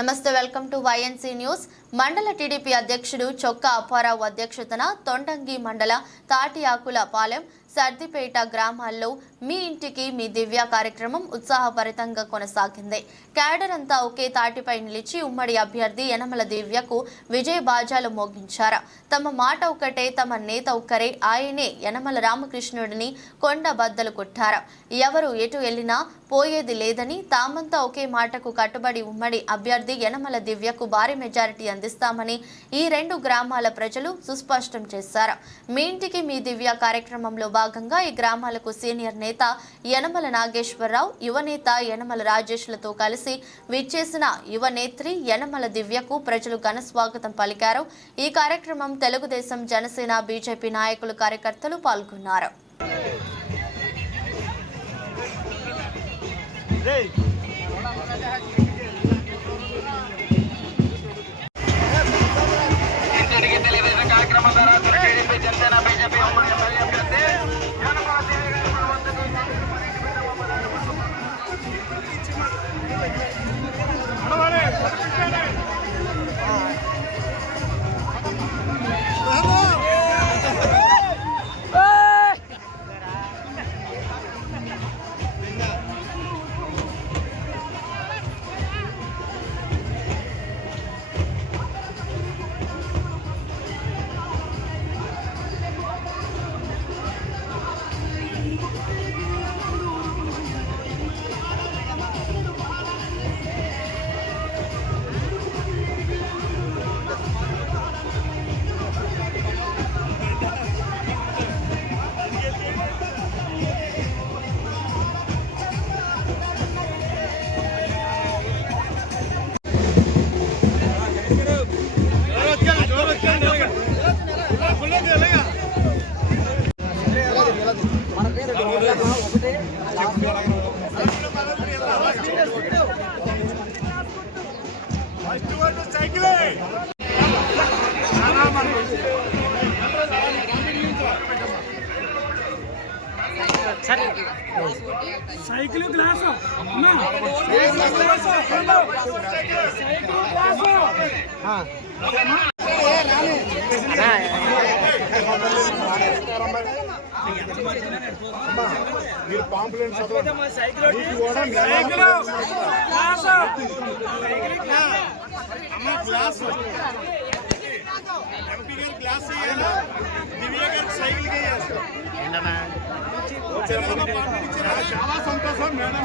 నమస్తే, welcome to YNC news. మండల TDP అధ్యక్షుడు చొక్కా అప్పారావు అధ్యక్షతన తొండంగి మండల తాటియాకుల పాలెం, సర్దిపేట గ్రామాల్లో మీ ఇంటికి మీ దివ్య కార్యక్రమం ఉత్సాహభరితంగా కొనసాగింది. క్యాడర్ అంతా ఒకే తాటిపై నిలిచి ఉమ్మడి అభ్యర్థి యనమల దివ్యకు విజయ బాజాలు మోగించారు. తమ మాట ఒక్కటే, తమ నేత ఒక్కరే, ఆయనే యనమల రామకృష్ణుడిని కొండ బద్దలు కొట్టారు. ఎవరు ఎటు వెళ్లినా పోయేది లేదని, తామంతా ఒకే మాటకు కట్టుబడి ఉమ్మడి అభ్యర్థి యనమల దివ్యకు భారీ మెజారిటీ అందిస్తామని ఈ రెండు గ్రామాల ప్రజలు సుస్పష్టం చేశారు. మీ ఇంటికి మీ దివ్య కార్యక్రమంలో భాగంగా ఈ గ్రామాలకు సీనియర్ నేత యనమల నాగేశ్వరరావు, యువనేత యనమల రాజేష్లతో కలిసి విచ్చేసిన యువనేత్రి యనమల దివ్యకు ప్రజలు ఘన స్వాగతం పలికారు. ఈ కార్యక్రమం తెలుగుదేశం, జనసేన, బీజేపీ నాయకులు, కార్యకర్తలు పాల్గొన్నారు. సైకిల్ గ్లాసు మీరు పాంప్లెంట్ దివ్య గారికి సైకిల్ చాలా సంతోషం మేడం.